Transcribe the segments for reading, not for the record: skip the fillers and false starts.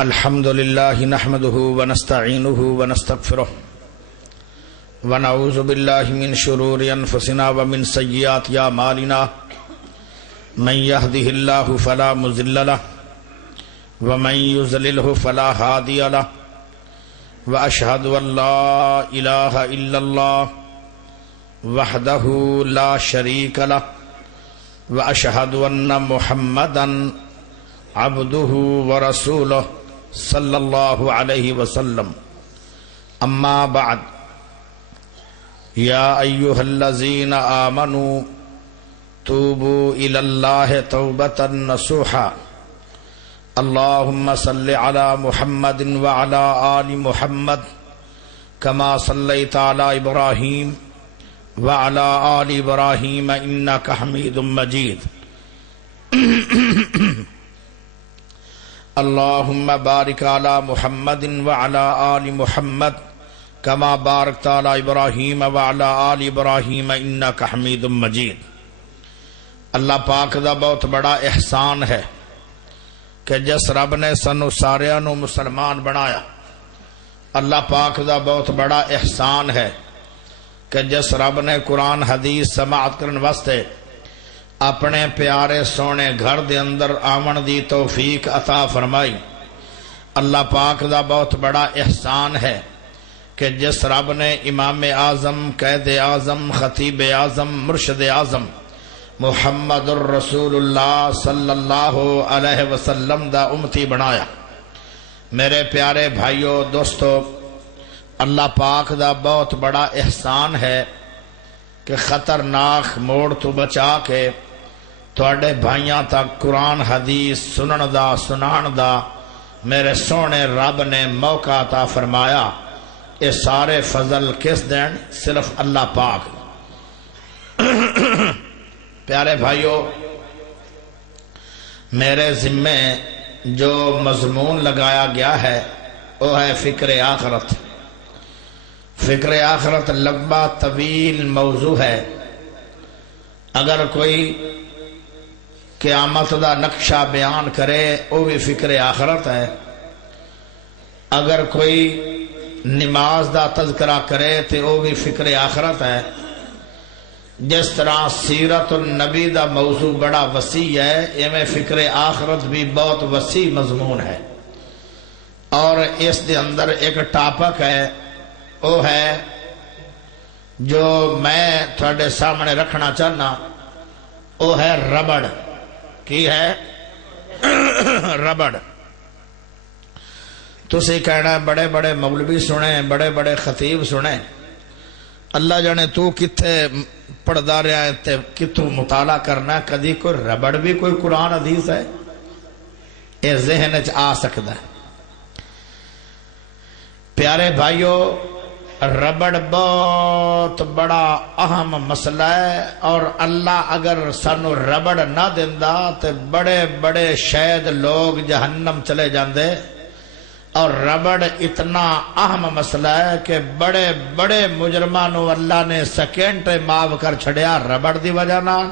الحمد لله نحمده ونستعينه ونستغفره ونعوذ بالله من شرور أنفسنا ومن سيئات أعمالنا من يهده الله فلا مضل له ومن يضلله فلا هادي له وأشهد أن لا إله إلا الله وحده لا شريك له وأشهد أن محمدا عبده ورسوله صلی اللہ علیہ وسلم اما بعد یا ایہا الذین آمنوا توبوا الی اللہ توبۃ نصوحا اللہم صل علی محمد وعلی آل محمد کما صلیت علی ابراہیم وعلی آل ابراہیم انک حمید مجید اللہم بارک علی محمد وعلی آل محمد کما بارکت علی ابراہیم وعلی آل ابراہیم انک حمید مجید۔ اللہ پاک دا بہت بڑا احسان ہے کہ جس رب نے سانو ساریاں نو مسلمان بنایا۔ اللہ پاک دا بہت بڑا احسان ہے کہ جس رب نے قرآن حدیث سماعت کرن واسطے اپنے پیارے سونے گھر دے اندر آمن دی توفیق عطا فرمائی۔ اللہ پاک دا بہت بڑا احسان ہے کہ جس رب نے امام اعظم، قائد اعظم، خطیب اعظم، مرشد اعظم محمد الرسول اللہ صلی اللہ علیہ وسلم دا امتی بنایا۔ میرے پیارے بھائیو دوستو، اللہ پاک دا بہت بڑا احسان ہے کہ خطرناک موڑ تو بچا کے تواڈے بھائیاں تک قرآن حدیث سنن دا سنان دا میرے سونے رب نے موقع عطا فرمایا۔ یہ سارے فضل کس دین؟ صرف اللہ پاک۔ پیارے بھائیو، میرے ذمے جو مضمون لگایا گیا ہے وہ ہے فکر آخرت۔ فکر آخرت لمبا طویل موضوع ہے۔ اگر کوئی قیامت دا نقشہ بیان کرے وہ بھی فکر آخرت ہے۔ اگر کوئی نماز دا تذکرہ کرے تو وہ بھی فکر آخرت ہے۔ جس طرح سیرت النبی دا موضوع بڑا وسیع ہے، ایویں فکر آخرت بھی بہت وسیع مضمون ہے۔ اور اس دے اندر ایک ٹاپک ہے، وہ ہے جو میں تھوڑے سامنے رکھنا چاہنا، وہ ہے ربڑ۔ کی ہے؟ ربڑ۔ تسی کہنا بڑے بڑے مولوی سنے، بڑے بڑے خطیب سنے، اللہ جانے تو کتھے پڑھدا رہا ہے تے کتھوں مطالعہ کرنا، کدی کوئی ربڑ بھی کوئی قرآن حدیث ہے؟ یہ ذہن وچ آ سکتا ہے۔ پیارے بھائیو، ربڑ بہت بڑا اہم مسئلہ ہے، اور اللہ اگر سانو ربڑ نہ دیندا تے بڑے بڑے شاید لوگ جہنم چلے جاندے۔ اور ربڑ اتنا اہم مسئلہ ہے کہ بڑے بڑے مجرماں نو اللہ نے سیکنڈ معاف کر چھڑیا ربڑ دی وجہ نال،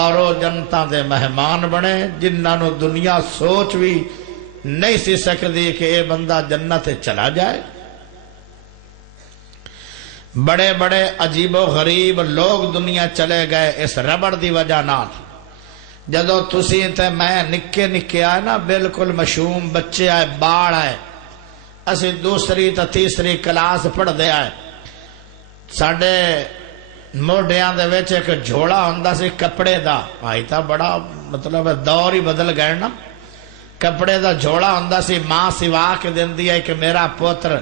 اور وہ جنتاں دے مہمان بنے جنہاں نو دنیا سوچ بھی نہیں سی سکتی کہ یہ بندہ جنت چلا جائے۔ بڑے بڑے عجیب و غریب لوگ دنیا چلے گئے اس ربڑ دی وجہ نال۔ جدو تسی تے میں نکے نکے آئے نا، بالکل مشوم بچے آئے، باڑ آئے، اسی دوسری تا تیسری کلاس پڑھ دے آئے، ساڑھے موڈیاں دے ویچ ایک جھوڑا ہوندا سی کپڑے دا، آئی تا بڑا مطلب دور ہی بدل گئے نا۔ کپڑے دا جھوڑا ہوندا سی، ماں سوا کے دین دیا کہ میرا پوتر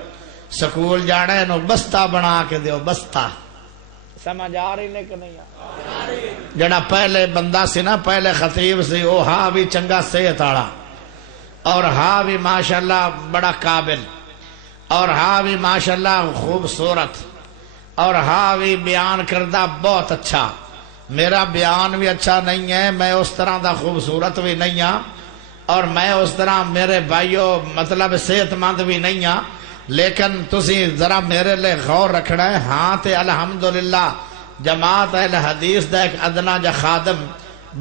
سکول جانا ہے، نو بستہ بنا کے دیو، بستہ۔ سمجھ آ رہی لیکن نہیں آ رہی؟ جڑا پہلے بندہ سی نا، پہلے خطیب سی، وہ ہاں بھی چنگا صحت آڑا، اور ہاں بھی ماشاءاللہ بڑا قابل، اور ہاں بھی ماشاءاللہ خوبصورت، اور ہاں بھی بیان کردہ بہت اچھا۔ میرا بیان بھی اچھا نہیں ہے، میں اس طرح دا خوبصورت بھی نہیں ہاں، اور میں اس طرح میرے بھائیوں مطلب صحت مند بھی نہیں ہاں، لیکن تسی ذرا میرے لئے غور رکھنا ہے۔ ہاں تے الحمدللہ جماعت اہل حدیث دا ایک ادنا جا خادم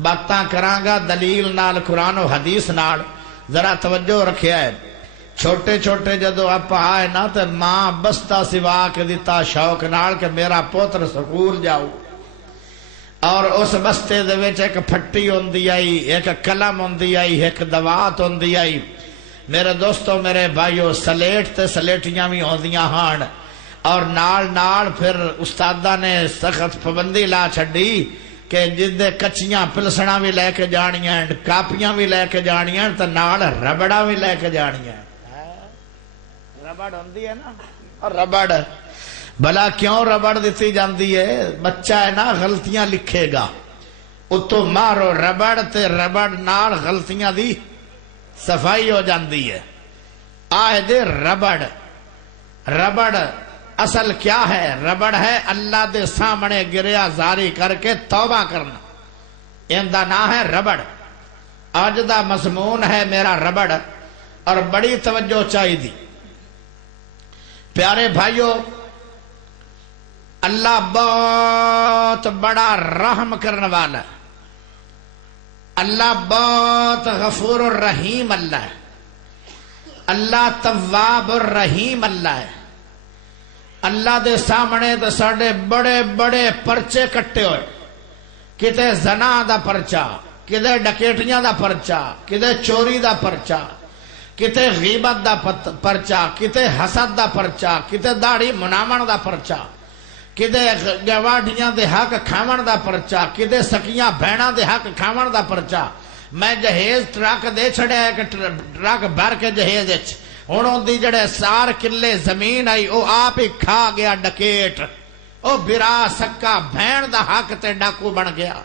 باتاں کرانگا دلیل نال قرآن و حدیث نال، ذرا توجہ رکھیا ہے۔ چھوٹے چھوٹے جدو آپ آئے نا تو ماں بستہ سوا کے دیتا شوق نال کہ میرا پوتر سکول جاؤ، اور اس بستے دے وچ ایک پھٹی ہوندی آئی، ایک قلم ہوندی آئی، ایک دوات ہوندی آئی۔ میرے دوستو میرے بھائیو، سلیٹ تے سلیٹیاں بھی ہوندیاں ہان، اور نال نال پھر استادہ نے سخت پابندی لا چھڈی کہ جدے کچیاں پلسنا بھی لے کے جانیاں، کاپیاں بھی لے کے جانیاں، تے نال ربڑا بھی لے کے جانیاں۔ ربڑ ہوندی ہے نا، اور ربڑ بھلا کیوں ربڑ دیتی جاندی ہے؟ بچہ ہے نا غلطیاں لکھے گا، اتو مارو ربڑ تے ربڑ نال غلطیاں دی صفائی ہو جاندی ہے۔ آئے دے ربڑ، ربڑ اصل کیا ہے؟ ربڑ ہے اللہ دے سامنے گریا زاری کر کے توبہ کرنا، اندہ نہ ہے ربڑ۔ آج دا مضمون ہے میرا ربڑ، اور بڑی توجہ چاہی دی۔ پیارے بھائیو، اللہ بہت بڑا رحم کرنے والا ہے، اللہ بہت غفور الرحیم اللہ ہے، اللہ تواب الرحیم اللہ ہے۔ اللہ دے سامنے تو ساڑے بڑے بڑے پرچے کٹے ہوئے، کتے زنا دا پرچہ، کتے ڈکیٹیاں دا پرچہ، کتے چوری دا پرچہ، کتے غیبت دا پرچہ، کتے حسد دا پرچہ، کتے داڑھی منامن دا پرچہ، کدے گواڈیاں دے حق کھاون دا پرچہ، کدے سکیاں بہناں دے حق کھاون دا پرچہ۔ میں جہیز ٹرک دے چھڑے کہ ٹرک بھر کے جہیز اچ ہونوں دی جڑے سار کلے زمین آئی او آپ ہی کھا گیا ڈکیٹ، او برا سکا بہن دا حق تے ڈاکو بن گیا۔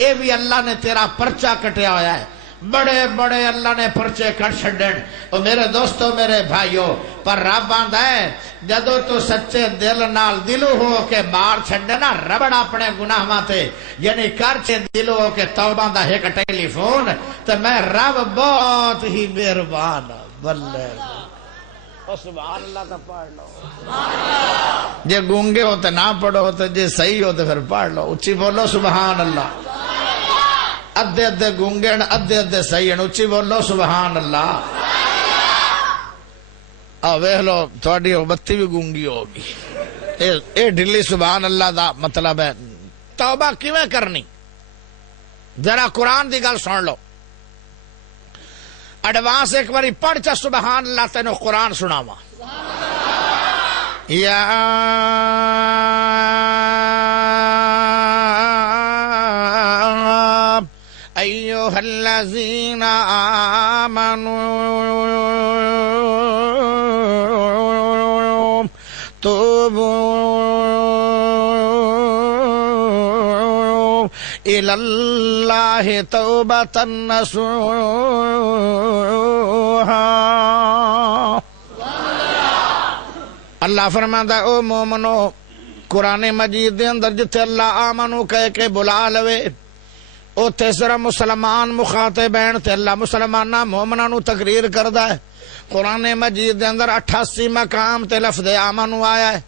اے بھی اللہ نے تیرا پرچہ کٹیا ہویا ہے، بڑے بڑے اللہ نے پرچے کٹ چھڈن۔ او میرے دوستو میرے بھائیو، پر رب آندا ہے جدو تو سچے دل نال دلو ہو کے مار چھڈے نا ربڑ اپنے گناہاں تے، یعنی کر چھے دلو ہو کے توبہ دا ایک ٹیلی فون، تو میں رب بہت ہی مہربان۔ بلے سبحان اللہ کا پڑھ لو، جے گونگے ہوتے نہ پڑھو ہوتے، جے صحیح ہوتے پھر پڑھ لو، اچھی بولو سبحان اللہ۔ ادھے ادھے گونگے ادھے ادھے صحیح، اچھی بولو سبحان اللہ۔ ویکھ لو تھوڑی بتی بھی گونگی ہوگی۔ اے ڈلی سبحان اللہ دا مطلب ہے توبہ کیویں کرنی؟ ذرا قرآن دی گل سن لو، ایڈوانس ایک باری پڑھ چا سبحان اللہ، تینوں قرآن سناواں۔ یا ایھا الذین آمنوا توبوا الی اللہ توبۃ نصوحا۔ اللہ فرماندا او مومنو، قرآن مجید دے اندر جتھے اللہ آمنو کہہ کے بلا لوے، او تیسرا مسلمان مخاطب ہیں، تے اللہ مسلمانہ مومنہ نو تقریر کردہ ہے۔ قرآن مجید دے اندر 88 مقام تے لفظ آمنو آیا ہے،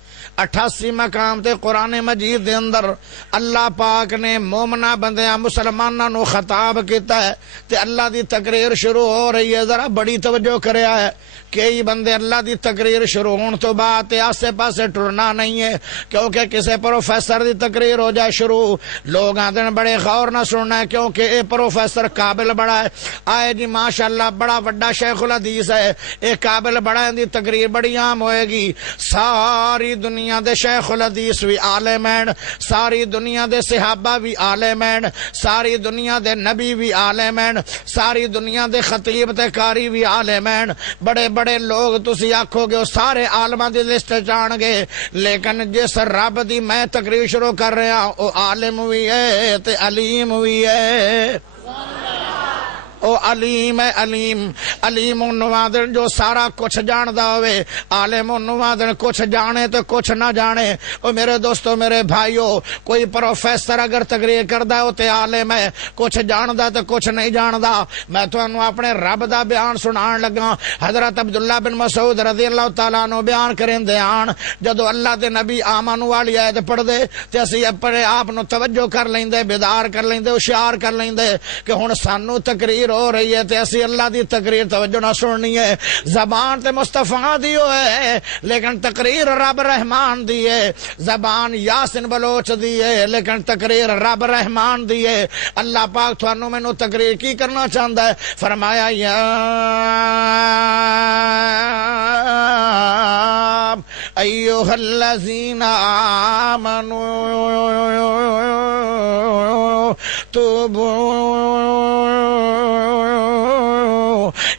88 مقام تے قرآن مجید دے اندر اللہ پاک نے مومنہ بندیاں مسلمانہ نو خطاب کیتا ہے، تے اللہ دی تقریر شروع ہو رہی ہے۔ ذرا بڑی توجہ کریا ہے، کئی بندے اللہ دی تقریر شروع ہون تو بعد آسے پاسے ٹرنا نہیں ہے، کیونکہ کسے پروفیسر دی تقریر ہو جائے شروع، لوگ آدھن بڑے غور نہ سننا ہے کیونکہ اے پروفیسر قابل بڑا ہے، آئے جی ماشاءاللہ بڑا وڈا شیخ الحدیث ہے، اے قابل بڑا ہے، دی تقریر بڑی عام ہوئے گی۔ ساری دنیا دے شیخ الحدیث بھی عالم ہیں، ساری دنیا دے صحابہ بھی عالم ہیں، ساری دنیا دے نبی بھی عالم ہیں، ساری دنیا دے خطیب تے قاری بھی عالم ہیں، بڑے بڑے لوگ تسی آکھو گے وہ سارے عالماں دی لسٹ جان گے، لیکن جس رب دی میں تقریر شروع کر رہا وہ عالم بھی ہے تے علیم بھی ہے۔ او علیم ہے، علیم نوادن جو سارا کچھ جاندہ ہوئے، عالم نوادن کچھ جانے تو کچھ نہ جانے۔ او میرے دوستو میرے بھائیو، کوئی پروفیسر اگر تقریر کردہ ہو تے عالم ہے، کچھ جاندہ تو کچھ نہیں جاندہ۔ میں تو انہوں اپنے رب دا بیان سنان لگا، حضرت عبداللہ بن مسعود رضی اللہ تعالیٰ عنہ بیان کریں دے آن، جدو اللہ دے نبی آمنو والی آیت پڑھ دے تے اسی اپنے آپ نو توجہ کر لیں دے، بیدار کر لیں دے، ہوشیار کر لیں دے کہ ہن سانو تقریر ہو رہی ہے تے اسی اللہ دی تقریر توجہ نہ سننی ہے. زبان تے مصطفیٰ دی ہے لیکن تقریر رب رحمان دی ہے. زبان یاسین بلوچ دی ہے لیکن تقریر رب رحمان دی ہے. اللہ پاک تھانوں مینوں تقریر کی کرنا چاہتا ہے؟ فرمایا یا ایھا الذین آمنوا توبوا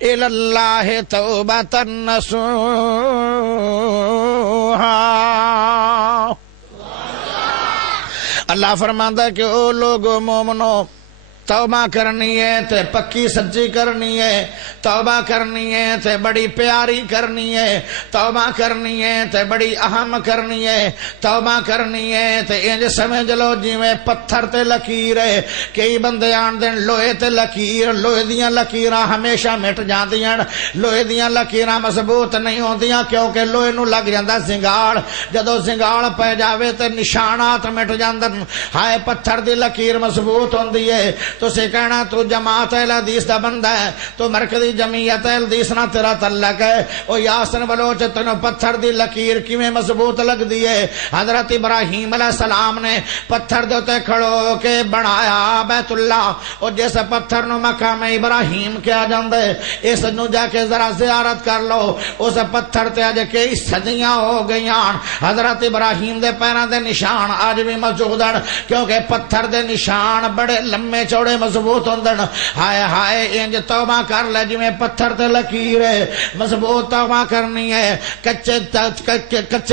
الی اللہ توبۃ نصوحا. اللہ فرماندا ہے کہ او لوگو مومنو توبہ کرنی ہے تے پکی سچی کرنی ہے. توبہ کرنی ہے تے بڑی پیاری کرنی ہے. توبہ کرنی ہے تے بڑی اہم کرنی ہے. توبہ کرنی ہے تے انج سمجھ لو جویں پتھر تے لکیر ہے. کئی بندے آن دن لوہے تے لکیر، لوہے دیاں لکیراں ہمیشہ مٹ جاندیاں. لوہے دیاں لکیراں مضبوط نہیں ہوندیاں کیونکہ لوہے نو لگ جاندا زنگاڑ. جدوں زنگاڑ پہ جاوے تے نشانات مٹ جاندن. ہائے پتھر دی لکیر مضبوط ہوندی ہے. تو سے کہنا تو جماعت اہل حدیث دا بندہ ہے، تو مرکزی جمعیت اہل حدیث نہ تیرا تعلق ہے. او یاسین بلوچ تینوں پتھر دی لکیر کیویں مضبوط لگ دی ہے؟ حضرت ابراہیم علیہ السلام نے پتھر دے تے کھڑو کے بنایا بیت اللہ. اور جس پتھر نو مقام ابراہیم کیا جاندا ہے، اس نو جا کے ذرا زیارت کر لو. اس پتھر تے اج کئی صدیاں ہو گئیاں، حضرت ابراہیم دے پیراں دے نشان اج بھی موجود ہیں کیونکہ پتھر دے نشان بڑے لمے چوڑے مضبوط ہوندن. ہائے ہائے انج توبہ کر لے جویں پتھر تے لکیر ہے. مضبوط توبہ کرنی ہے. کچے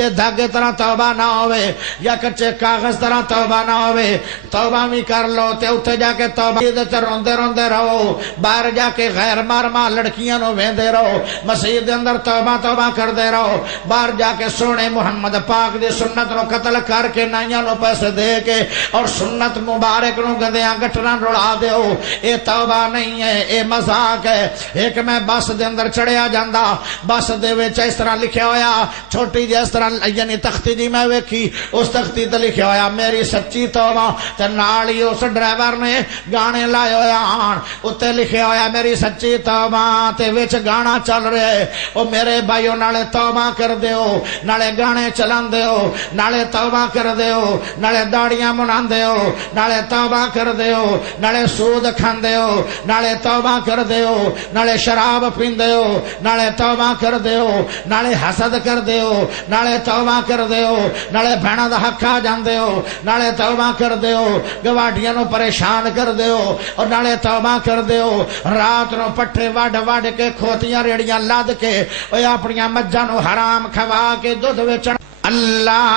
دھاگے طرح توبہ نہ ہوئے یا کچے کاغذ طرح توبہ نہ ہوئے. توبہ بھی کر لو تے اتھے جا کے توبہ تے روندے روندے رہو. باہر جا کے غیر محرمہ لڑکیاں نو ویندے رہو. مسجد دے اندر توبہ توبہ کردے رہو. باہر جا کے سونے محمد پاک دی سنت نو قتل کر کے نائیاں نو پیسے دے کے اور سنت مبارک نو گندیاں گٹراں رڑا دیو. اے توبہ نہیں ہے، اے مذاق ہے. ایک میں بس دے اندر چڑھیا جاندا، بس دے وچ اس طرح لکھیا ہویا چھوٹی جی اس طرح یعنی تختی جی میں ویکھی، اس تختی تے لکھیا ہویا میری سچی توبہ. تے نال ہی اس ڈرائیور نے گانے لائے ہویا آن اتے لکھیا ہویا میری سچی توبہ تے وچ گانا چل رہا ہے. او میرے بھائیو نالے توبہ کر دیو، نالے گانے چلان دیو، نالے توبہ کر دیو، نالے داڑیاں منان دیو، نالے توبہ کر دیو، نالے سود کھاندے ہو، نالے توبہ کر دیو، نالے شراب پیندے ہو، نالے توبہ کر دیو، نالے حسد کر دیو، نالے توبہ کر دیو، نالے بہناں دا حق کھا جاندے ہو، نالے توبہ کر دیو، گواڈیاں نو پریشان کر دیو اور نالے توبہ کر دیو. رات نو پٹھے وڈ وڈ کے کھوتیاں ریڑیاں لاد کے اوے اپنیاں مجھاں نو حرام کھوا کے دودھ ویچن. اللہ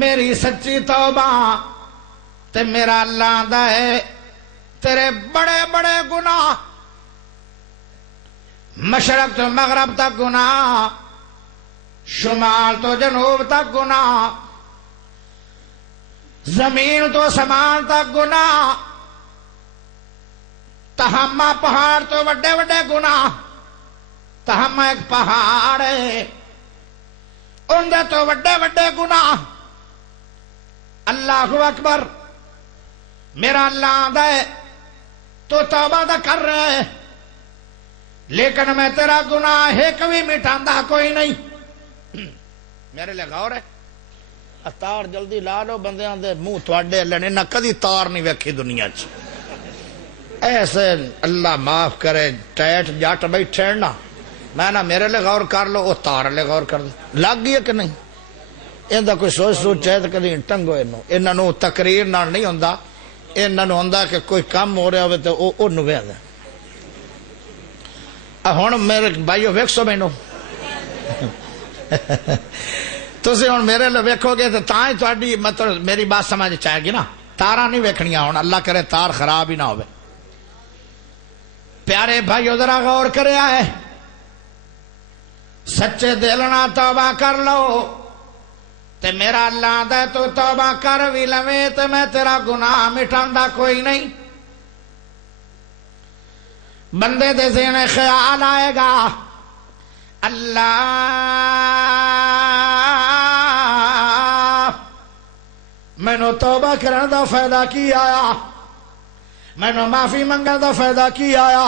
میری سچی توبہ تے میرا اللہ دا ہے تیرے بڑے بڑے گناہ، مشرق تو مغرب تک گناہ، شمال تو جنوب تک گناہ، زمین تو سمان تک گناہ، تہما پہاڑ تو وڈے وڈے گناہ. تہما ایک پہاڑ ہے اندے تو وڈے وڈے گناہ. اللہ اکبر. میرا اللہ آدھا ہے تو توبہ دا کر رہے ہے لیکن میں تیرا گناہ ایک بھی مٹاندہ کوئی نہیں. میرے لئے غور ہے تار جلدی لا لو بندیاں دے منہ تواڈے لینے نہ کدی تار نہیں ویکھی دنیا چ. ایسے اللہ معاف کرے ٹیٹ جٹ بیٹھے نا میں نہ میرے لئے غور کر لو وہ تار لئے غور کر دو لگ گئی ہے کہ نہیں. اندہ کوئی سوچ سوچے تو کدی ٹنگو انہوں تقریر نہ نہیں ہوندا. انہوں ہوندا کہ کوئی کام ہو رہا ہوئے تو وہ نوے آدھا. ہون میرے بھائیو ویک سو مینو تسی ہون میرے لئے ویکھو گے تو تائیں تواڈی مطلب میری بات سمجھ چاہے گی نا. تارہ نہیں ویکھنیاں ہون اللہ کرے تار خراب ہی نہ ہوئے. پیارے بھائیو ذرا غور کرے آئے سچے دلنا توبہ کر لو تے میرا اللہ دے تو توبہ کر بھی لویں تے میں تیرا گناہ مٹاندا کوئی نہیں. بندے دے ذہن خیال آئے گا اللہ مینوں توبہ کرن دا فائدہ کی آیا؟ مینوں معافی منگن دا فائدہ کی آیا؟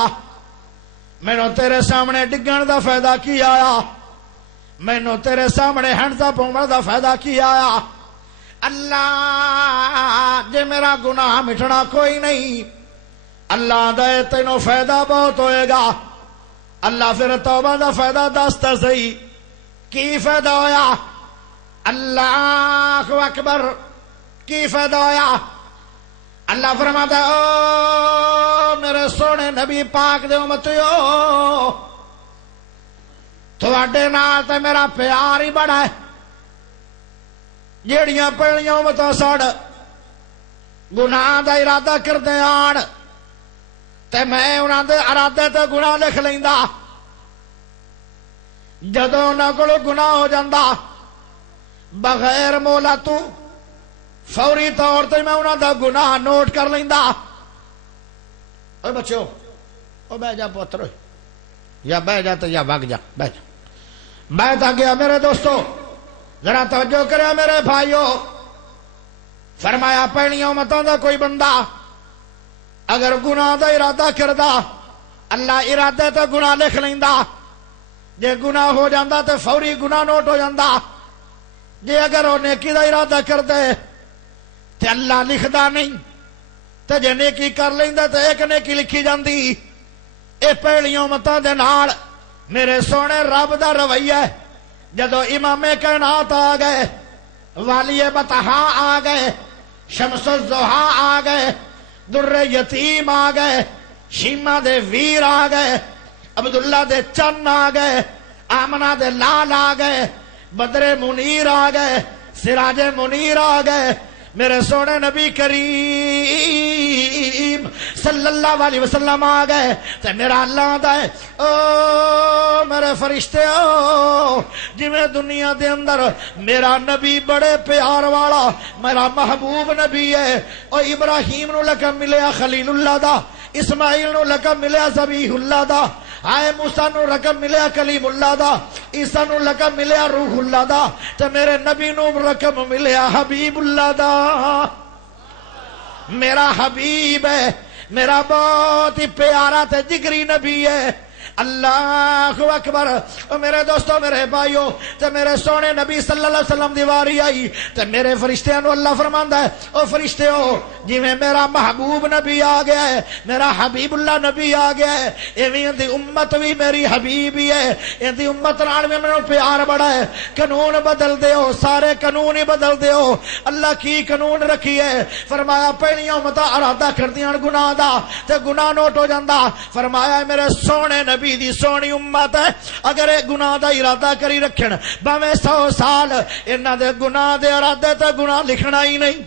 مینوں تیرے سامنے ڈگن دا فائدہ کی آیا؟ مینوں تیرے سامنے ہنسا پاؤن دا فائدہ کی آیا؟ اللہ جے میرا گناہ مٹھنا کوئی نہیں، اللہ دے تینوں فائدہ بہت ہوئے گا۔ اللہ پھر توبہ دا فائدہ دستا صحیح، کی فائدہ ہویا؟ اللہ اکبر، کی فائدہ ہویا؟ اللہ فرماتا ہے او میرے سونے نبی پاک دے امتیو، تواڈے نال تے میرا پیار ہی بڑا ہے۔ جیڑیاں پہلیاں امتاں سڑ گناہ دا ارادہ کردے آن تے میں انہاں دے ارادے تے گناہ لکھ لیندا، جدوں انہاں کولوں گناہ ہو جاندا بغیر مولا تو فوری طور تے میں انہاں دا گناہ نوٹ کر لیندا۔ اوے بچو او بہ جا پتر، یا بہ جا تے یا وگ جا، بہ جا۔ میں تا گیا میرے دوستو، ذرا توجہ کرے میرے بھائیو، فرمایا پہلیاں امتاں دا کوئی بندہ اگر گناہ دا ارادہ کردا اللہ ارادے تے گناہ لکھ لیندا، جے گناہ ہو جاندا تے فوری گناہ نوٹ ہو جاندا، جے اگر وہ نیکی دا ارادہ کر دے تے اللہ لکھدا نہیں، تے جے نیکی کر لیندا تے ایک نیکی لکھی جاندی۔ اے پہلیاں امتاں دے نال میرے سونے رب دا رویہ ہے۔ جدو امام کائنات آ گئے، والی بطحا آ گئے، شمس الضحا آ گئے، در یتیم آ گئے، شیما دے ویر آ گئے، عبداللہ دے چن آ گئے، آمنہ دے لال آ گئے، بدر منیر آ گئے، سراج منیر آ گئے، میرے سونے نبی کریم صلی اللہ علیہ وسلم آ گئے، تے میرا اللہ دا ہے او میرے فرشتے او جی میں دنیا دے اندر میرا نبی بڑے پیار والا میرا محبوب نبی ہے۔ او ابراہیم نو لقب ملیا خلیل اللہ دا، اسماعیل نو لقب ملیا ذبیح اللہ دا، آئے موسیٰ نو لقب ملیا کلیم اللہ دا، عیسیٰ نو لقب ملیا روح اللہ دا، تے میرے نبی نو لقب ملیا حبیب اللہ دا۔ میرا حبیب ہے، میرا بہت ہی پیارا تے جگری نبی ہے۔ اللہ اکبر۔ میرے دوستو میرے بھائیو تے میرے سونے نبی صلی اللہ علیہ وسلم دی واری آئی تے میرے فرشتیاں نو اللہ فرماندا ہے او فرشتیو جی میں میرا محبوب نبی آ گیا ہے، میرا حبیب اللہ نبی آ گیا ہے، ایویں دی امت بھی میری حبیب ہی ہے، ان دی امت نال میں میرا پیار بڑا ہے۔ قانون بدل دیو، سارے قانون ہی بدل دیو۔ اللہ کی قانون رکھی ہے؟ فرمایا پہلیاں امتاں ارادہ کردیاں گناہ دا تے گناہ نوٹ ہو جاندا، فرمایا میرے سونے نبی دی سونی امت ہے اگر ایک گناہ دا ارادہ کری رکھن باویں 100 سال انہاں دے گناہ دے ارادے تے گناہ لکھنا ہی نہیں۔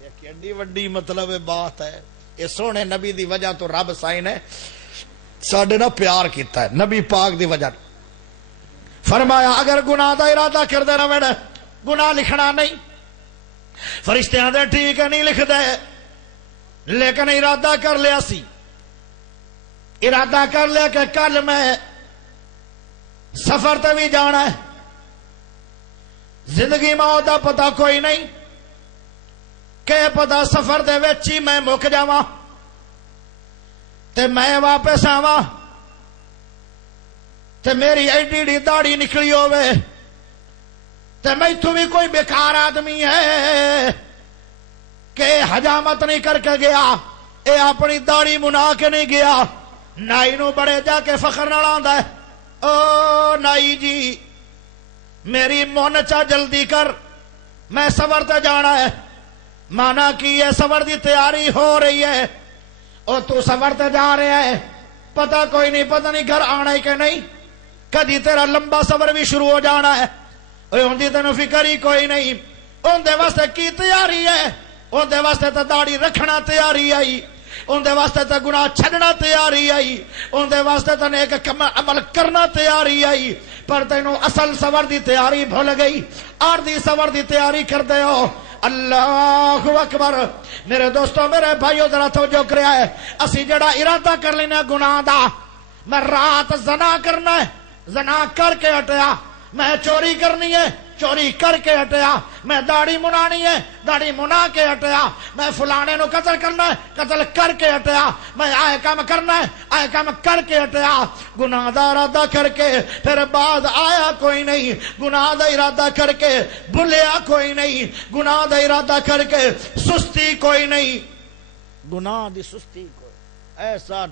ایک ایڈی وڈی مطلب بات ہے، یہ سونے نبی دی وجہ تو رب سائیں نے ساڈے نال پیار کیتا ہے، نبی پاک دی وجہ فرمایا اگر گناہ دا ارادہ کردے رہن گناہ لکھنا نہیں۔ فرشتیاں دے ٹھیک ہے نہیں لکھ دے، لیکن ارادہ کر لیا سی، ارادہ کر لیا کہ کل میں سفر تے بھی جانا ہے، زندگی موت دا پتہ کوئی نہیں، کہ پتہ سفر دے وچ ہی میں مک جاواں تے میں واپس آواں تے میری ایڈی داڑھی نکلی ہوئے تے میں تو بھی کوئی بیکار آدمی ہے کہ حجامت نہیں کر کے گیا، اے اپنی داڑھی منا کے نہیں گیا۔ نائی نو بڑے جا کے فخر نال آندا ہے او نائی جی میری من چا جلدی کر، میں سفر تے جانا ہے۔ مانا کی ہے سفر دی تیاری ہو رہی ہے، او تو سفر تے جا رہا ہے، پتہ کوئی نہیں، پتہ نہیں گھر آنا ہے کہ نہیں، کدی تیرا لمبا سفر بھی شروع ہو جانا ہے، ہوندی تینوں فکر ہی کوئی نہیں۔ اندے واسطے کی تیاری ہے؟ اندے واسطے تے داڑھی رکھنا تیاری آئی، اندے واسطے تے گناہ چھڈنا تیاری آئی، اندے واسطے تے نیک عمل کرنا تیاری آئی، پر تینوں اصل سفر دی تیاری بھول گئی، عارضی سفر دی تیاری کر دے ہو۔ اللہ اکبر۔ میرے دوستو میرے بھائیو ذرا توجہ کریا ہے، اسی جڑا ارادہ کر لینا گناہ دا، میں رات زنا کرنا ہے، زنا کر کے ہٹیا، میں چوری کرنی ہے، چوری کر کے ہٹیا، میں داڑھی منانی ہے داڑھی منا کے ہٹیا، میں فلانے نو قتل کرنا ہے قتل کر کے ہٹیا، میں آئے کام کرنا ہے آئے کام کر کے ہٹیا، گناہ دا ارادہ کر کے پھر بعد آیا کوئی نہیں، گناہ دا ارادہ کر کے بھولیا کوئی نہیں، گناہ دا ارادہ کر کے سستی کوئی نہیں، گناہ دی سستی کوئی، ایسا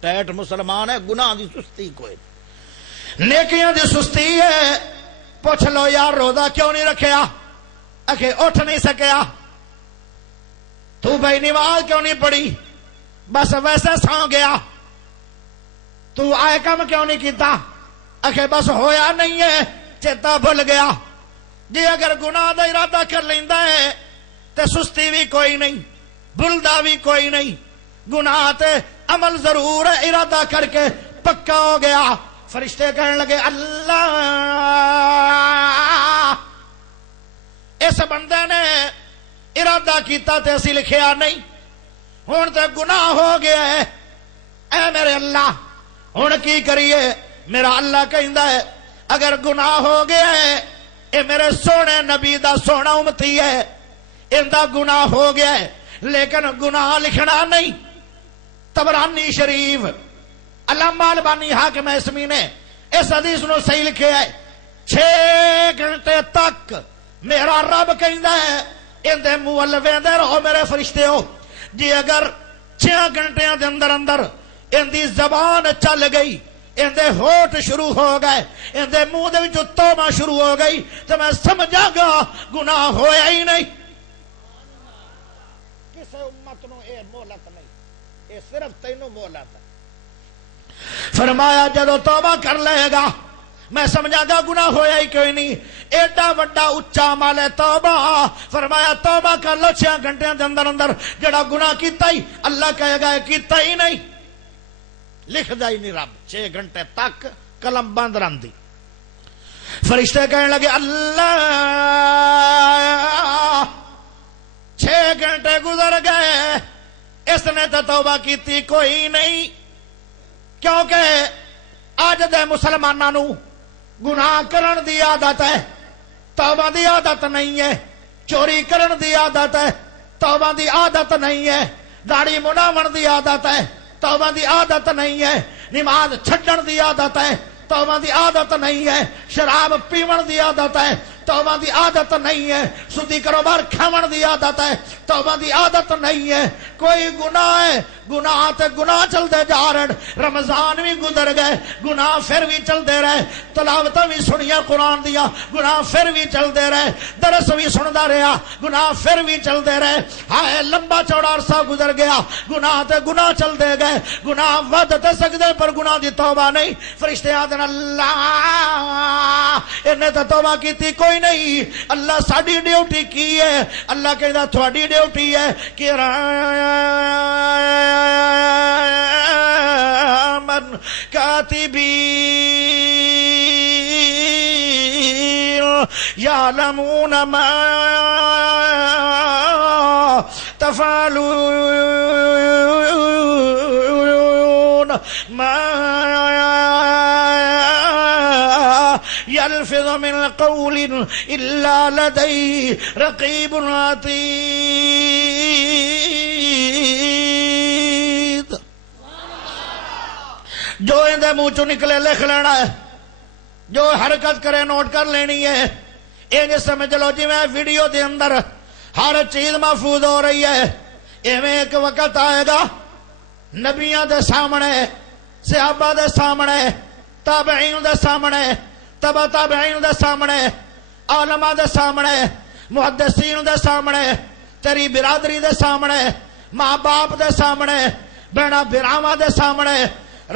ٹیٹ مسلمان ہے گناہ دی سستی کوئی، نیکیاں دی سستی ہے۔ پوچھ لو یار روزہ کیوں نہیں رکھیا، اکھے اٹھ نہیں سکیا، تو بھائی نماز کیوں نہیں پڑھی، بس ویسے سو گیا، تو آئے کم کیوں نہیں کیتا، اکھے بس ہویا نہیں ہے چیتا بھول گیا۔ جی اگر گناہ دا ارادہ کر لیندا ہے تے سستی بھی کوئی نہیں، بھولدا بھی کوئی نہیں، گناہ تے عمل ضرور ہے، ارادہ کر کے پکا ہو گیا۔ فرشتے کہنے لگے اللہ اس بندے نے ارادہ کیتا تے اسی لکھیا نہیں، ہن تے گناہ ہو گیا ہے، اے میرے اللہ ہن کی کریے؟ میرا اللہ کہندا ہے اگر گناہ ہو گیا ہے، اے میرے سونے نبی دا سونا امتی ہے، اندا گناہ ہو گیا ہے لیکن گناہ لکھنا نہیں۔ طبرانی شریف علامہ البانی حاکم اسمی نے اس حدیث نو صحیح لکھے ہے، 6 گھنٹے تک میرا رب کہندا ہے اندے منہ ویندے رہو میرے فرشتے ہو، جی اگر 6 گھنٹیاں دے اندر اندر اندی زبان چل گئی، اندے ہوٹ شروع ہو گئے، اندے منہ دے وچوں توبہ شروع ہو گئی تو میں سمجھا گا گناہ ہویا ہی نہیں۔ کسے امت نو اے مہلت نہیں، اے صرف تینوں مہلت ہے۔ فرمایا جدو توبہ کر لے گا میں سمجھا گا گناہ ہویا ہی کوئی نہیں، ایڈا وڈا اچا مال ہے توبہ۔ فرمایا توبہ کر لو 6 گھنٹے دے اندر اندر، جڑا گناہ کیتا ہی اللہ کہے گا کیتا ہی نہیں، لکھ دا ہی نہیں رب، 6 گھنٹے تک قلم بند رہندی۔ فرشتے کہنے لگے اللہ 6 گھنٹے گزر گئے، اس نے تو توبہ کیتی کوئی نہیں، کیونکہ آج دے مسلمانوں گناہ کرن دی عادت ہے، توبہ دی عادت نہیں ہے، چوری کرن دی عادت ہے، توبہ دی عادت نہیں ہے، داڑھی مناون دی عادت ہے، توبہ دی عادت نہیں ہے، نماز چھڈن دی عادت ہے، توبہ دی عادت نہیں ہے، شراب پیون دی عادت ہے، توبہ دی عادت نہیں ہے، سودی کاروبار کھاون دی عادت ہے، توبہ دی عادت نہیں ہے، کوئی گناہ ہے، گناہ تے گناہ چلتے جا رہے، رمضان بھی گزر گئے گناہ پھر بھی چلتے رہے، تلاوتاں بھی سنیا قرآن دیا گناہ پھر بھی چلتے رہے، درس بھی سندا رہا گناہ پھر بھی چلتے رہے، ہائے لمبا چوڑا عرصہ گزر گیا گناہ تے گناہ چلتے گئے، گناہ ود تے سکدے پر گناہ دی توبہ نہیں۔ فرشتے آدھن اللہ انہیں تو توبہ کیتی کوئی نہیں، اللہ ساڈی ڈیوٹی کی ہے، اللہ کہدا تھوڑی ڈیوٹی ہے کہ من کاتبین یعلمون ما تفعلون ما يلفظ من قول إلا لديه رقيب عتيد۔ جو اندے منہ چوں نکلے لکھ لینا ہے، جو حرکت کرے نوٹ کر لینی ہے، یہ سمجھ لو جی میں ویڈیو دے اندر ہر چیز محفوظ ہو رہی ہے، ایویں ایک وقت آئے گا نبیاں دے سامنے، صحابہ دے سامنے، تابعین دے سامنے، تبع تابعین دے سامنے، علماء دے سامنے، محدثین دے سامنے، تیری برادری دے سامنے، ماں باپ دے سامنے، بہنا براواں دے سامنے،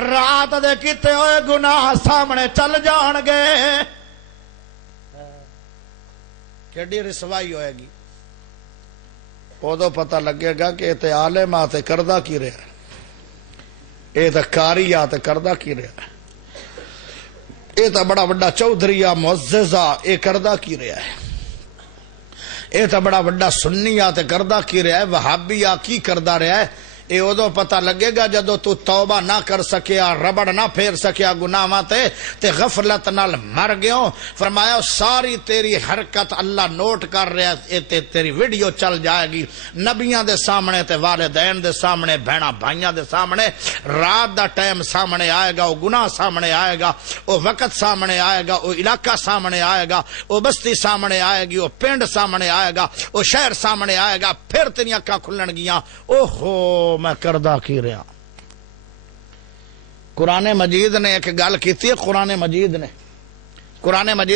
رات دے کیتے ہوئے گناہ سامنے چل جان گے، کیڑی رسوائی ہوئے گی، ادو پتہ لگے گا کہ تے عالم آتے کردہ کی رہا ہے، اے تے کاری آتے کردہ کی رہا ہے، اے تے بڑا بڑا چودھری معززہ اے کردہ کی رہا ہے، اے تے بڑا بڑا سنی آتے کردہ کی رہا ہے، وہابی آ کی کردہ رہا ہے، اے ادو پتہ لگے گا جدو تو توبہ نہ کر سکیا، ربڑ نہ پھیر سکیا گناہاں تے غفلت نال مر گیوں۔ فرمایا ساری تیری حرکت اللہ نوٹ کر رہا ہے، تیری ویڈیو چل جائے گی نبیاں دے سامنے تے والدین دے سامنے، بہنا بھائیاں دے سامنے، رات دا ٹائم سامنے آئے گا، وہ گناہ سامنے آئے گا، وہ وقت سامنے آئے گا، وہ علاقہ سامنے آئے گا، وہ بستی سامنے آئے گی، وہ پنڈ سامنے آئے گا، وہ شہر سامنے آئے گا، پھر تیری اکھاں کھلن گیاں، اوہو میں کردہ کی رہا۔ قرآن مجید نے ایک گل کیتی ہے، قرآن مجید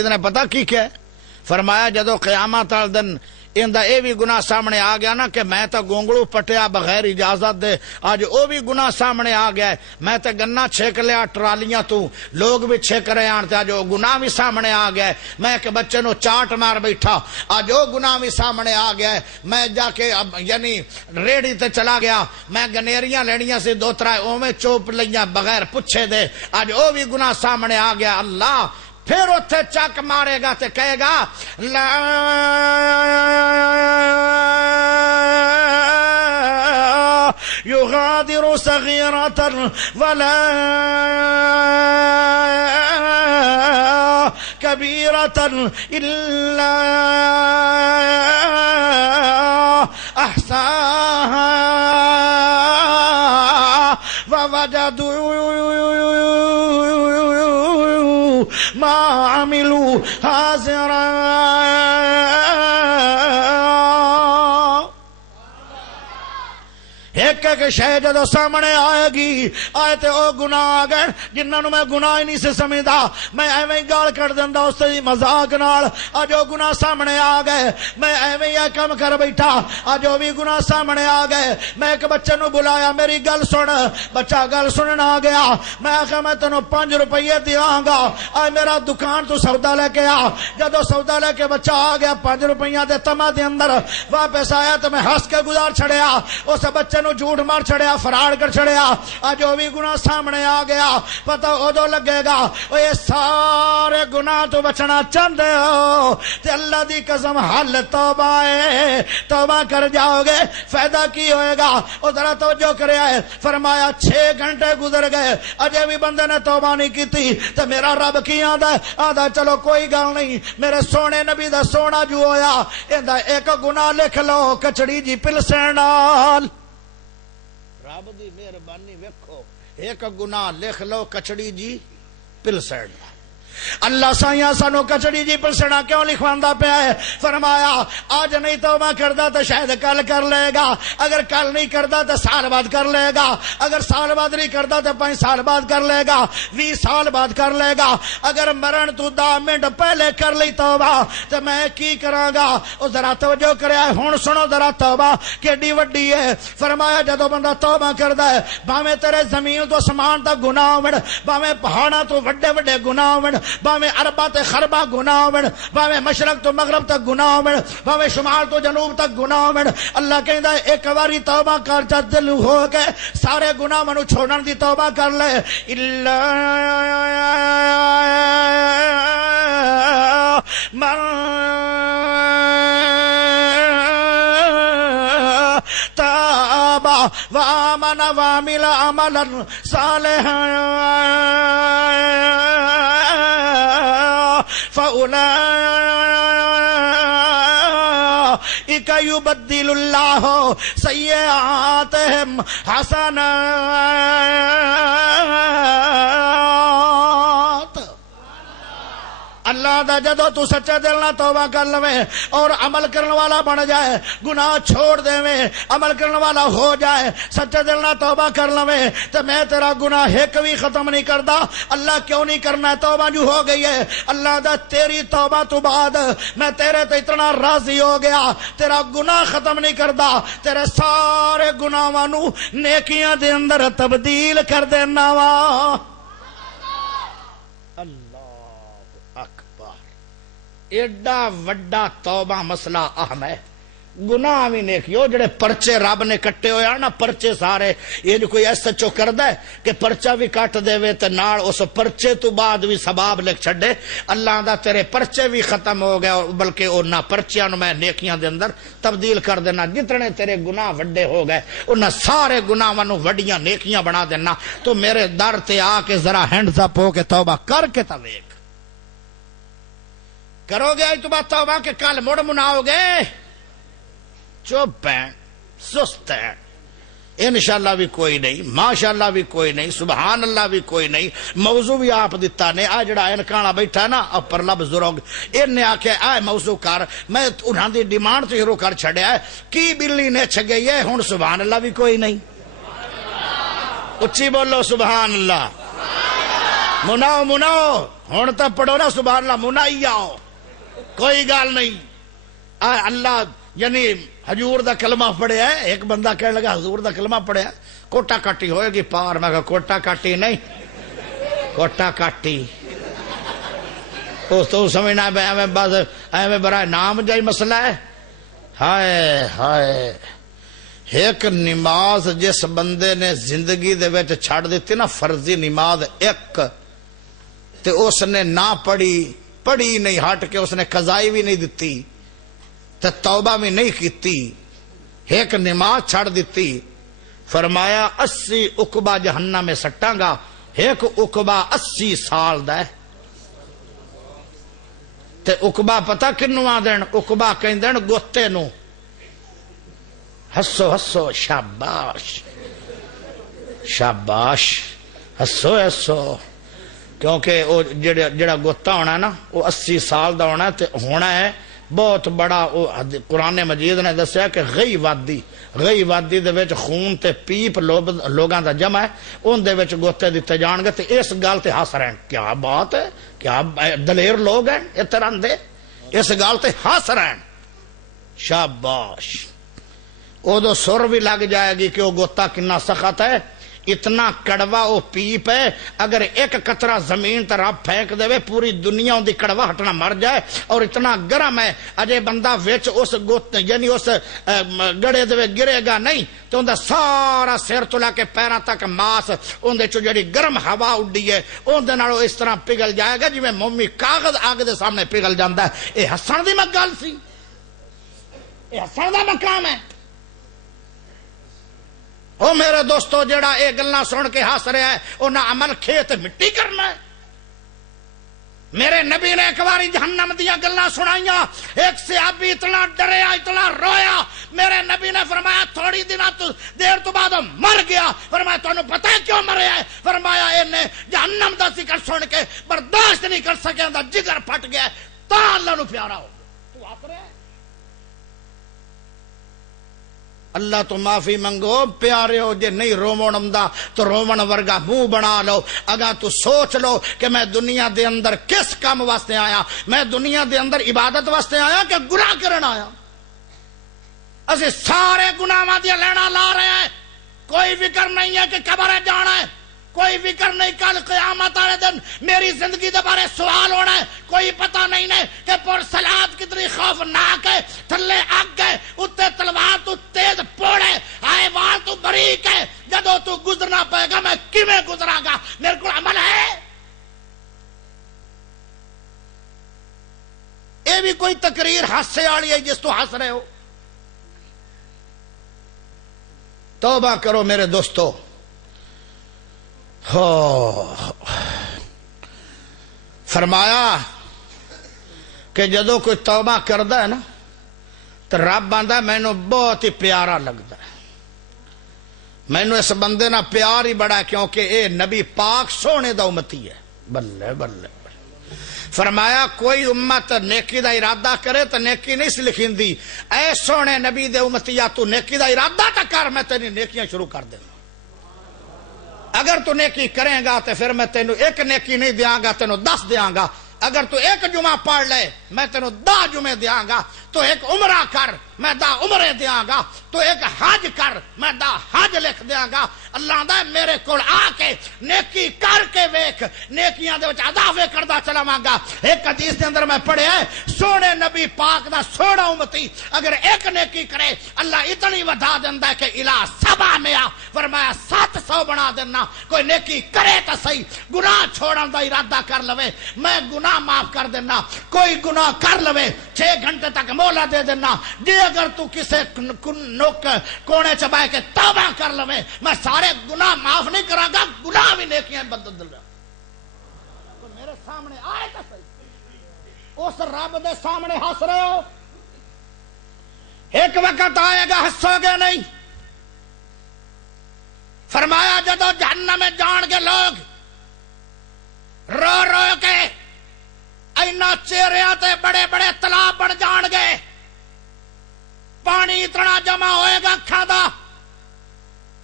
نے پتہ کی کیا ہے؟ فرمایا جدو قیامت والے دن اندہ اے بھی گناہ سامنے آ گیا نا کہ میں تو گونگڑو پٹیا بغیر اجازت دے، آج او بھی گناہ سامنے آ گیا ہے، میں تو گنا چھیک لیا ٹرالیاں تو لوگ بھی چھیک رہے ہیں، آج او گناہ بھی سامنے آ گیا ہے، میں ایک بچے نو چاٹ مار بیٹھا، آج او گناہ بھی سامنے آ گیا ہے، میں جا کے یعنی ریڑھی تے چلا گیا، میں گنیریاں لینیاں سے دو ترائے او میں چوپ لیاں بغیر پچھے دے، آج او بھی گناہ سامنے آ گیا۔ اللہ پھر اتھے چک مارے گا تے کہے گا لا یغادر صغیرۃ ولا کبیرۃ الا احصاها ووجدوا ما عملوا حاضرا۔ ایک ایک شے جدو سامنے آئے گی، آئے تے او گناہ آ گئے جنہاں نو میں گناہ ہی نہیں سے سمجھدا، میں ایویں ہی گال کر دیندا اس دی مذاق نال، اج او گناہ سامنے آ گئے، میں ایویں ہی کم کر بیٹھا، اج او بھی گناہ سامنے آ گئے۔ میں ایک بچے نو بلایا، میری گل سن، بچہ گل سنن آ گیا، میں آخیا میں تینوں 5 روپیے دیاں گا، آج میرا دکان تو سودا لے کے آ۔ جدو سودا لے کے بچہ آ گیا 5 روپیہ دے تما دے اندر واپس آیا تو میں ہنس کے گزار چھڑیا، اس بچے نو جھوٹ مار چھڑیا، فراڈ کر چھڑیا، آج وہ بھی گناہ سامنے آ گیا۔ پتہ ادو لگے گا یہ سارے گناہ تو بچنا چاہتے ہو تے اللہ دی قسم حل توبہ ہے، توبہ کر جاؤ گے فائدہ کی ہوئے گا۔ وہ ذرا توجہ کریا ہے، فرمایا 6 گھنٹے گزر گئے اجے بھی بندے نے توبہ نہیں کی تو میرا رب کی آدھا چلو کوئی گل نہیں، میرے سونے نبی دا سونا جو ہویا ایندا ایک گناہ لکھ لو کچڑی جی پلسن نال۔ رب دی مہربانی ویکھو، ایک گناہ لکھ لو کچڑی جی پلسن۔ اللہ سائیاں سانو کچڑی جی پلسنا کیوں لکھواندا پیا ہے؟ فرمایا آج نہیں توبہ کردا تو شاید کل کر لے گا، اگر کل نہیں کردا تو سال بعد کر لے گا، اگر سال بعد نہیں کردا تو 5 سال بعد کر لے گا، 20 سال بعد کر لے گا، اگر مرن تو 10 منٹ پہلے کر لی توبہ تو میں کی کراں گا؟ او ذرا توجہ کریا، ہن سنو ذرا توبہ کیڈی وڈی ہے۔ فرمایا جدو بندہ توبہ کردا ہے بھاویں تیرے زمین تو آسمان تک گناہ ہوਣ، بھاویں پہاڑاں تو وڈے وڈے گناہ ہوਣ، باویں اربا تے خربا گناہ ہوਣ، باویں مشرق تو مغرب تک گناہ ہوਣ، باویں شمال تو جنوب تک گناہ ہوਣ، اللہ کہندا ایک واری توبہ کر جا دل ہو کے سارے گناہ منو چھوڑن دی توبہ کر لے۔ الا من تاب وآمن وعمل عملا صالحا فأولئك يبدل الله سيئاتهم حسنات۔ اللہ دا جدو تو سچے دل نہ توبہ کر لوے اور عمل کرنے والا بن جائے، گناہ چھوڑ دے میں عمل کرنے والا ہو جائے، سچے دل نہ توبہ کر لوے تو میں تیرا گناہ ایک بھی ختم نہیں کردا۔ اللہ کیوں نہیں کرنا؟ توبہ جو ہو گئی ہے، اللہ دا تیری توبہ تو بعد میں تیرے تے اتنا راضی ہو گیا، تیرا گناہ ختم نہیں کردا، تیرے سارے گناہاں نو نیکیاں دے اندر تبدیل کر دینا وا۔ ایڈا وڈا توبہ مسئلہ اہم ہے، گناہ بھی نیکیو جڑے پرچے رب نے کٹے ہوئے نا پرچے سارے یہ جو کوئی ایسا چو کردہ ہے کہ پرچہ بھی کٹ دے وے تے نال اس پرچے تو بعد بھی ثواب لکھ چھڑے اللہ دا تیرے پرچے بھی ختم ہو گئے بلکہ انہاں پرچیاں نو میں نیکیاں دے اندر تبدیل کر دینا جتنے تیرے گناہ وڈے ہو گئے انہاں سارے گناہاں نو وڈیاں نیکیاں بنا دینا تو میرے در تے آ کے ذرا ہینڈز اپ ہو کے توبہ کر کے تا ویکھ کرو گے تو بات توبہ کہ کل مڑ مناؤ گے چپ ہیں سست ہیں انشاءاللہ بھی کوئی نہیں ماشاءاللہ بھی کوئی نہیں سبحان اللہ بھی کوئی نہیں موضوع بھی آپ دیتا نے آ جڑا انکانا بیٹھا نا اپر لب زروگ انہیں آکھے آئے موضوع کر میں انہاں دی ڈیمانڈ تو شروع کر چھڑیا ہے کی بلی نے چھگئی ہے ہن سبحان اللہ بھی کوئی نہیں اچھی بولو سبحان اللہ مناؤ مناؤ ہن تو پڑھو نا سبحان اللہ منائی آؤ کوئی گال نہیں اللہ یعنی حضور دا کلمہ پڑھیا ہے ایک بندہ کہنے لگا حضور دا کلمہ پڑھیا کوٹا کاٹی ہوئے گی پار میں کہا کوٹا کاٹی نہیں کوٹا کاٹی تو سمجھنا ہے بس ایویں برائے نام جائی مسئلہ ہے ہائے ہائے ایک نماز جس بندے نے زندگی دے وچ چھڑ دیتی نا فرضی نماز ایک تے اس نے نہ پڑھی نہیں ہٹ کے اس نے قضائی بھی نہیں دیتی تے توبہ میں نہیں کیتی ایک نماز چھڑ دیتی فرمایا 80 عقبہ جہنم میں سٹاں گا ایک عقبہ 80 سال دا ہے تے عقبہ پتہ کنوں آ دین عقبہ کہیں دین گوتے نو ہسو ہسو شاباش شاباش ہسو ہسو کیونکہ وہ جڑا گوتا ہونا ہے نا وہ 80 سال دا ہونا ہے تے ہونا ہے بہت بڑا قرآن مجید نے دسیا کہ غی وادی دے وچ خون تے پیپ لوگاں دا جمع ہے ان دے وچ گوتے دیتے جان گے تے اس گال تے ہس رہن کیا بات ہے کیا دلیر لوگ ہیں اس طرح دے اس گال تے ہس رہن شاباش ادو سر بھی لگ جائے گی کہ وہ گوتا کنا سخت ہے اتنا کڑوا وہ پیپ ہے اگر ایک قطرہ زمین تر آپ پھینک دے پوری دنیا ان دی کڑوا ہٹنا مر جائے اور اتنا گرم ہے اجے بندہ ویچ اس گوت یعنی اس گڑے دے گرے گا نہیں تو ان دا سارا سر تو لے کے پیروں تک ماس ان دے چو جڑی گرم ہوا اڈی ہے ان دے نالوں اس طرح پگھل جائے گا جی میں مومی کاغذ آگ دے سامنے پگھل جاندا ہے اے ہسن دی مگل سی اے ہسن دا مقام ہے او میرے دوستو جڑا اے گلاں سن کے ہس رہا ہے انہاں عمل کھیت مٹی کرنا ہے میرے نبی نے ایک باری جہنم دیا گلاں سنائیاں ایک صحابی اتنا ڈریا اتنا رویا میرے نبی نے فرمایا تھوڑی دیر تو بعد مر گیا فرمایا تانوں پتہ ہے کیوں مریا ہے فرمایا انہیں جہنم دا ذکر سن کے برداشت نہیں کر سکیا دا جگر پھٹ گیا تا اللہ نو پیارا ہو تو آپ رہے اللہ تو معافی منگو پیارے ہو جے نہیں رومن امدہ تو رومن ورگا منہ بنا لو اگر تو سوچ لو کہ میں دنیا دے اندر کس کام واسطے آیا میں دنیا دے اندر عبادت واسطے آیا کہ گناہ کرن آیا اسے سارے گناہ دیا لینا لا رہے ہیں کوئی فکر نہیں ہے کہ قبر جانا ہے کوئی فکر نہیں کل قیامت والے دن میری زندگی دے بارے سوال ہونا ہے کوئی پتہ نہیں ہے کہ پرسلاد کتنی خوفناک ہے تھلے اگ ہے اتنے تلوار تو تیز پوڑے آئے وال تو بریک ہے جدو تو گزرنا پائے گا میں کیویں گزرا گا میرے کو عمل ہے یہ بھی کوئی تقریر ہاسے والی ہے جس تو ہس رہے ہو توبہ کرو میرے دوستو فرمایا کہ جدو کوئی توبہ کردہ ہے نا تو رب آندا مینوں بہت ہی پیارا لگتا ہے مینوں اس بندے نہ پیار ہی بڑا کیونکہ اے نبی پاک سونے دا امتی ہے بلے بلے فرمایا کوئی امت نیکی دا ارادہ کرے تو نیکی نہیں سی لکھیندی اے سونے نبی دے امتیا تو نیکی دا ارادہ تا کر میں تیری نیکیاں شروع کر دیں اگر تو نیکی کریں گا تو پھر میں تینوں ایک نیکی نہیں دیاں گا تینوں 10 دیاں گا اگر تو ایک جمعہ پڑھ لے میں تینوں 10 جمعے دیاں گا تو ایک عمرہ کر میں دا عمرے دیاں گا، تو ایک حج کر میں دا حج لکھ دیاں گا۔ اللہ دا میرے کول آ کے نیکی کر کے ویکھ، نیکیاں دے وچ اضافے کردا چلاواں گا۔ ایک حدیث دے اندر میں پڑھیا ہے سونے نبی پاک دا سونا امتی اگر ایک نیکی کرے اللہ اتنی ودا دیندا ہے کہ الا 700، فرمایا 700 بنا دینا۔ کوئی نیکی کرے تو صحیح، گناہ چھوڑن دا ارادہ کر لوے میں گناہ معاف کر دینا، کوئی گناہ کر لوے 6 گھنٹے تک مولا دے دینا۔ جی اگر تو کسے نوک کونے چبائے کے توبہ کر لوے میں سارے گناہ معاف نہیں کراں گا، گناہ بھی نیکیاں بدل دل رہا۔ تو میرے سامنے آئے تو صحیح، اس رب دے سامنے ہنس رہے ہو، ایک وقت آئے گا ہنسو گے نہیں۔ فرمایا جدو جہنم میں جان کے لوگ رو رو کے اینا چہریاں تے بڑے بڑے تالاب بن جان گے، پانی اتنا جمع ہوئے گا اکھاں دا،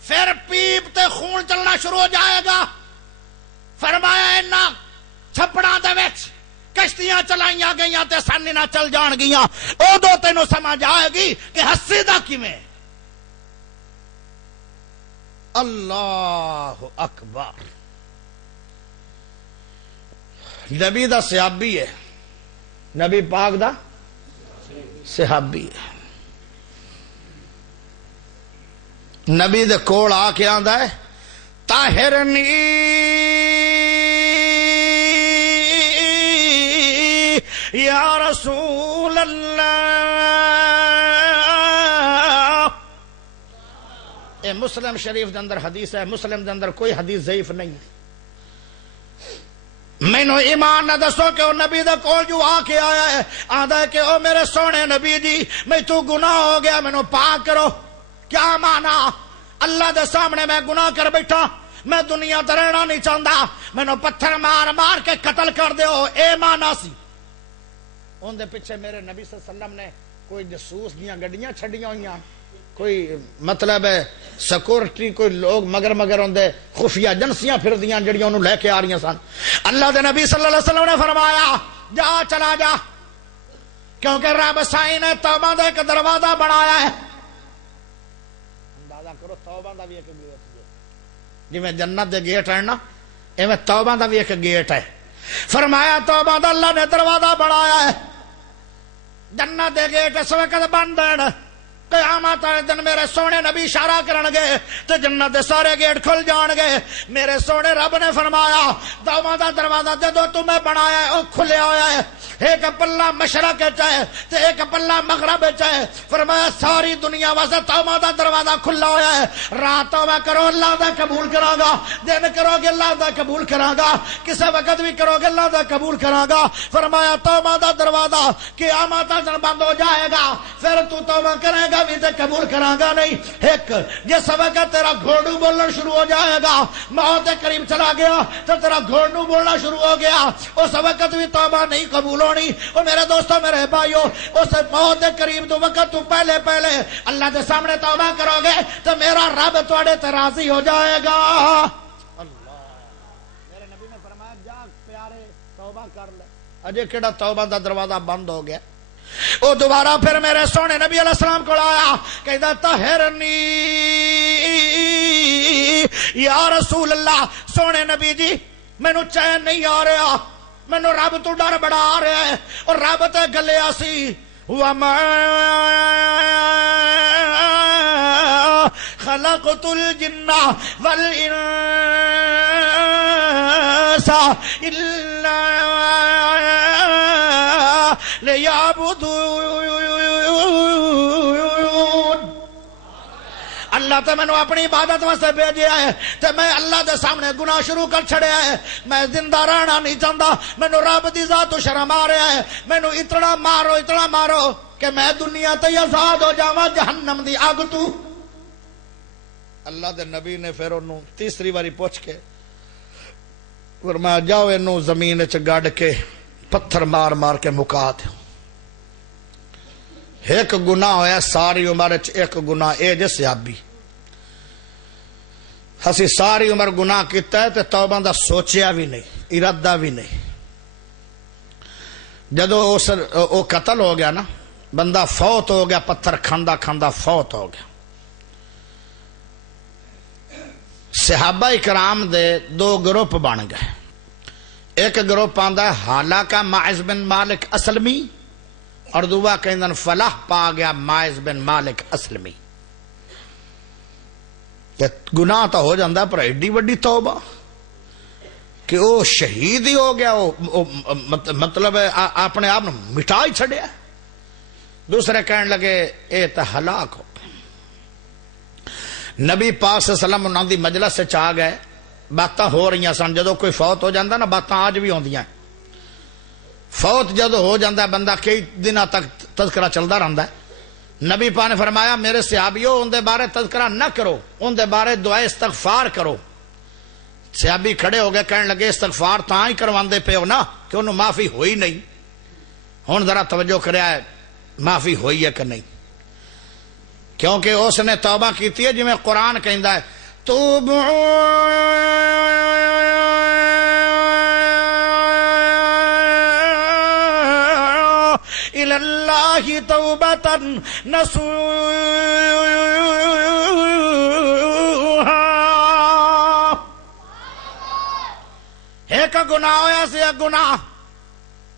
پھر پیپ تے خون چلنا شروع ہو جائے گا۔ فرمایا اینا چھپڑاں دے وچ کشتیاں چلائیاں گئیاں تے سانی نہ چل جان گیاں، ادو تینوں سمجھ آئے گی کہ ہسی دا کیویں۔ اللہ اکبر۔ نبی دا صحابی ہے، نبی پاک دا صحابی ہے، نبی دے کول آ کے آندا ہے طاہرنی یا رسول اللہ۔ اے مسلم شریف دے اندر حدیث ہے، مسلم دے اندر کوئی حدیث ضعیف نہیں ہے۔ مینو ایمان نہ دسو کہ وہ نبی دا کول جو آ کے آیا ہے آندا ہے کہ او میرے سونے نبی جی میں تو گناہ ہو گیا مینو پاک کرو۔ کیا مانا؟ اللہ دے سامنے میں گناہ کر بیٹھا، میں دنیا تے رہنا نہیں چاہتا، مینو پتھر مار مار کے قتل کر دیو، اے مانا سی۔ ان دے پیچھے میرے نبی صلی اللہ علیہ وسلم نے کوئی جاسوس دیاں گڈیاں چھڈیاں ہوئیاں، کوئی مطلب ہے سیکورٹی، کوئی لوگ مگر ہوندے خفیہ ایجنسیاں پھر دیاں جڑیاں انہوں لے کے آ رہی سن۔ اللہ دے نبی صلی اللہ علیہ وسلم نے فرمایا جا چلا جا، کیونکہ رب سائیں نے توبہ دا ایک دروازہ بنایا ہے۔ اندازہ کرو توبہ دا بھی ایک گیٹ ہے، جی میں جنت دے گیٹ ہے نا ایویں توبہ دا بھی ایک گیٹ ہے۔ فرمایا توبہ دا اللہ نے دروازہ بنایا ہے، جنت دے گیٹ اس وقت بند ہیں، قیامت والے دن میرے سونے نبی اشارہ کرن گے تے جنت دے سارے گیٹ کھل جان گے۔ میرے سونے رب نے فرمایا توبہ دا دروازہ جدو تمہیں بنایا ہے وہ کھلیا ہوا ہے، ایک پلہ مشرق ہے تے ایک پلہ مغرب ہے۔ فرمایا ساری دنیا واسطے توبہ دا دروازہ کھلا ہوا ہے، رات توبہ کرو اللہ دا قبول کراں گا، دن کرو گے اللہ دا قبول کراں گا، کسے وقت بھی کرو گے اللہ دا قبول کراں گا۔ فرمایا توبہ دا دروازہ قیامت تک بند ہو جائے گا، پھر تو توبہ کرے گا بھی تے قبول کراں گا نہیں۔ ایک جس وقت تیرا گھوڑو بولنا شروع ہو جائے گا، موت کے قریب چلا گیا تو تیرا گھوڑو بولنا شروع ہو گیا، اس وقت بھی توبہ نہیں قبول ہونی۔ اور میرے دوستو میرے بھائیو اس موت کے قریب تو وقت تو پہلے اللہ کے سامنے توبہ کرو گے تو میرا رب تواڈے تے راضی ہو جائے گا۔ اللہ میرے نبی نے فرمایا جا پیارے توبہ کر لے، اجے کیڑا توبہ دا دروازہ بند ہو گیا۔ وہ دوبارہ پھر میرے سونے نبی علیہ السلام کو آیا کہتا طاہرنی یا رسول اللہ، سونے نبی جی مینو چین نہیں آ رہا، مینو رب تو ڈر بڑا آ رہا ہے، اور رب تے گلیا سی وَمَا خَلَقْتُ الْجِنَّ وَالْإِنسَ إِلَّا لِيَعْبُدُونِ۔ اللہ تے مینوں اپنی عبادت واسطے بھیجیا ہے تے میں اللہ دے سامنے گناہ شروع کر چھڑیا ہے، میں زندہ رہنا نہیں چاہتا، مینوں رب دی ذات تو شرم آ رہا ہے، مینوں اتنا مارو کہ میں دنیا تے آزاد ہو جاواں جہنم دی اگ تو۔ اللہ دے نبی نے پھر انہوں تیسری باری پوچھ کے فرمایا جاؤ انہوں زمین وچ گڈ کے پتھر مار مار کے مکا دو۔ ایک گناہ ہویا ساری عمر ایک گناہ اے جے صحابی، اسی ساری عمر گناہ کیتا ہے تے توبہ دا سوچیا بھی نہیں، ارادہ بھی نہیں۔ جدو وہ قتل ہو گیا نا بندہ فوت ہو گیا، پتھر کھاندا کھاندا فوت ہو گیا۔ صحابہ کرام دے دو گروپ بن گئے، ایک گروپ آندا ہے حالہ کا ماعز بن مالک اسلمی، اور دوسرا کہندن فلاح پا گیا ماعز بن مالک اسلمی۔ گناہ تو ہو جاندہ پر ایڈی وڈی توبہ کہ وہ شہید ہی ہو گیا، مطلب اپنے آپ مٹا ہی چھڑیا۔ دوسرے کہنے لگے اے تا ہلاک ہو۔ نبی پاک صلی اللہ علیہ وسلم انہاں دی مجلس سے چاہ گئے، باتاں ہو رہی ہیں سن، جدو کوئی فوت ہو جاندہ نا باتاں آج بھی ہوندیاں، فوت جدو ہو جاندہ بندہ کئی دنہ تک تذکرہ چلدا رہندا ہے۔ نبی پاک نے فرمایا میرے صحابیوں ان دے بارے تذکرہ نہ کرو، ان دے بارے دعائے استغفار کرو۔ صحابی کھڑے ہو گئے، کہنے لگے استغفار تاں ہی کرواندے پے ہو نا کہ انہوں معافی ہوئی نہیں، ہن ذرا توجہ کریا ہے معافی ہوئی ہے کہ نہیں، کیونکہ اس نے توبہ کیتی ہے جی میں قرآن کہندا ہے توبوا الی اللہ توبۃ نصوحا۔ ایک گناہ ہویا سی، ایک گناہ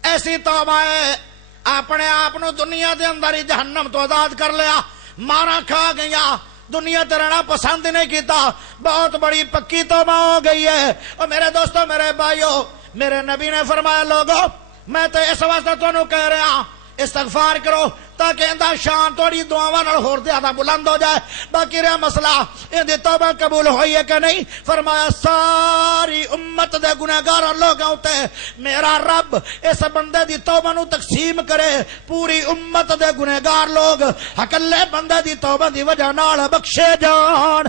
ایسی توبہ ہے اپنے آپ دنیا دے اندر ہی جہنم تو آزاد کر لیا، مارا کھا گیا، دنیا تے رہنا پسند نہیں کیتا، بہت بڑی پکی توبہ ہو گئی ہے۔ اور میرے دوستو میرے بھائیو، میرے نبی نے فرمایا لوگو میں تو اس واسطے تانوں کہہ رہا استغفار کرو تاکہ اندہ شان توڑی دعاواں نال ہور زیادہ بلند ہو جائے۔ باقی رہا مسئلہ اندی توبہ قبول ہوئی ہے کہ نہیں، فرمایا ساری امت دے گنہگار لوگاں ہوتے میرا رب اس بندے دی توبہ نو تقسیم کرے، پوری امت دے گنہگار لوگ اکلے بندے دی توبہ دی وجہ نال بخشے جان۔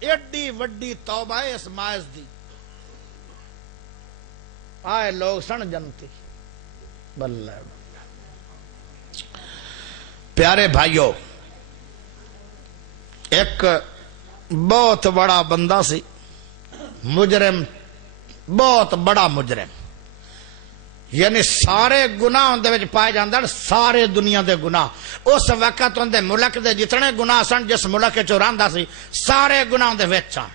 ایڈی وڈی توبہ ہے اس ماعز دی، آئے لوگ سن جنتی بلے۔ پیارے بھائیو، ایک بہت بڑا بندہ سی، مجرم، بہت بڑا مجرم، یعنی سارے گناہ اندے وچ پائے جاندے، سارے دنیا دے گناہ۔ اس وقت اندے ملک دے جتنے گناہ سن جس ملک چ رہندا سی سارے گناہ اندے وچ آن۔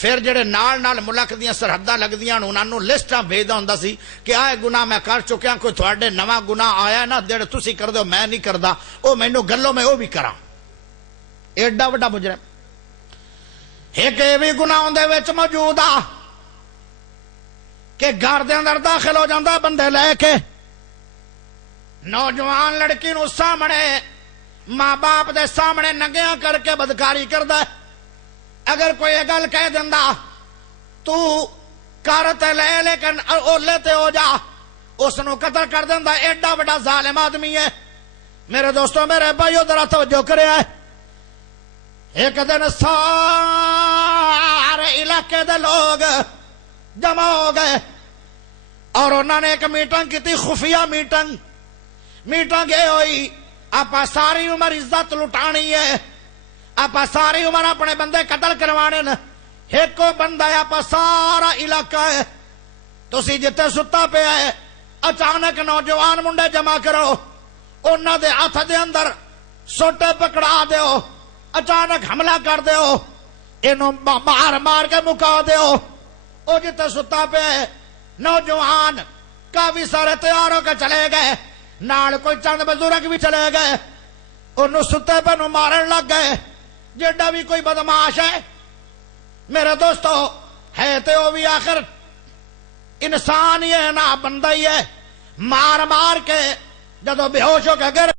پھر جڑے نال نال ملک دیاں سرحداں لگدیاں انہاں نوں لسٹاں بھیجدا ہوندا سی کہ آئے گناہ میں کر چکیا، کوئی تھوڑے نواں گناہ آیا نا جڑے تسی کر دو میں نہیں کردا، او مینوں گلو میں او بھی کراں۔ ایڈا وڈا مجرم۔ ایک اے بھی گناہ اندے وچ موجود آ کہ گھر دے اندر داخل ہو جاندا بندے لے کے، نوجوان لڑکی نو سامنے ماں باپ دے سامنے ننگیاں کر کے بدکاری کردا ہے۔ اگر کوئی یہ گل کہہ دندا تو کارتے لے لیکن اولے تے ہو جا، اس نو قتل کر دندا۔ ایڈا بڑا ظالم آدمی ہے۔ میرے دوستوں میرے بھائیو ذرا توجہ کرے ہے، ایک دن سارے علاقے دے لوگ جمع ہو گئے اور انہوں نے ایک میٹنگ کی تھی، خفیہ میٹنگ یہ ہوئی آپ ساری عمر عزت لٹانی ہے، آپ ساری عمر اپنے بندے قتل کروانے نا، ایک کو بندہ ہے آپ سارا علاقہ ہے، تسی جتے ستا پہ ہے، اچانک نوجوان منڈے جمع کرو، انہوں دے ہاتھ دے اندر سوٹے پکڑا دیو، اچانک حملہ کر دیو، انہوں مار کے مکا دیو۔ او جتے ستا پہ ہے نوجوان کافی سارے تیار ہو کے چلے گئے، نال کوئی چند بزرگ بھی چلے گئے، انہوں ستے پہ نو مارن لگ گئے۔ جیڑا بھی کوئی بدماش ہے میرے دوستو ہے تے وہ بھی آخر انسان ہی ہے نا، بندہ ہی ہے، مار کے جدو بے ہوش ہو کے گر